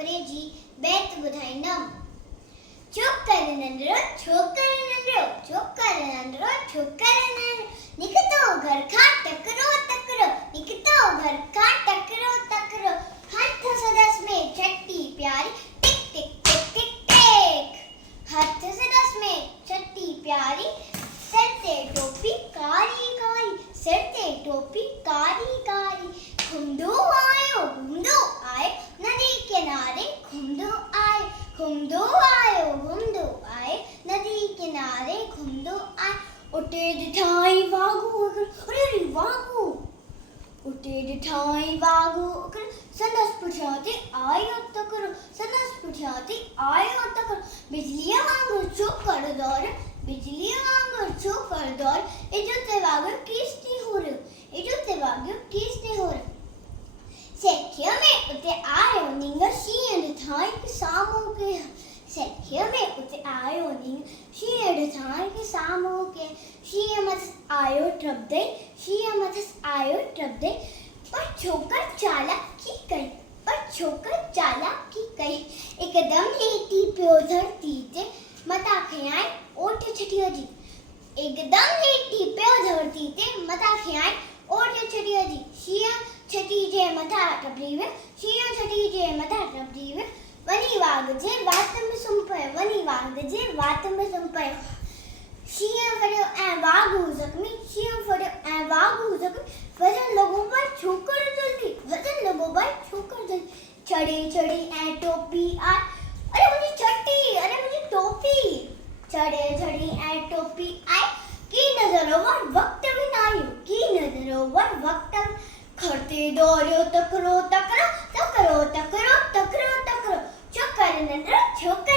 छोकरे जी बैत बुधाई नम। छोकर नंदरो छोकर नंदरो छोकर नंदरो छोकर नंदरो निकतो घर खा टकरो टकरो निकतो घर खा टकरो टकरो हाथ सदस में छट्टी प्यारी टिक टिक टिक टिक टिक। हाथ सदस में छट्टी प्यारी सर से टोपी कारी कारी सर से टोपी कारी कारी। घुमदो आयो नदी किनारे घुमदो आए घुमदो आए नदी किनारे घुमदो आए। उठे दिठाई वागू अरे वागू उठे दिठाई वागू संदस पुछाते आयो तकरो संदस पुछाते आयो तकरो। बिजलियां वांगू चुप कर दौर बिजलियां वांगू चुप कर दौर इजुते वागू किसने हो रहे इजुते वागू किसने हो रहे। सेख्य में उते आयो निंग शींड थाई के सामो के सेख्य में उते आयो निंग शींड थाई के सामो के। शीमत आयो ट्रबदे शीमत आयो ट्रबदे पर छोकर चालाकी कई पर छोकर चालाकी कई। एकदम लेटी प्योधर तीते मता खयाए ओठ छटियो जी एकदम लेटी प्योधर तीते मता खयाए ओठ छटियो जी। शिया छटी जे मथा टपरीवे शिया छटी जे मथा टपरीवे वनी वाग जे वात में सुंपय वनी वाग जे वात में सुंपय। शिया फड़ो ए वागू जख्मी शिया फड़ो ए वागू जख्मी वजन लगो पर छोकर जल्दी वजन लगो पर छोकर जल्दी। चढ़ी चढ़ी ए टोपी आ अरे मुझे चट्टी अरे मुझे टोपी चढ़े चढ़ी ए टोपी आए की नजरों पर वक्त भी ना आयो की नजरों पर वक्त खड़ते दौड़ो तकरो तकरो तकरो तकरो तकरो तकरो छोकर नंदरो छोकर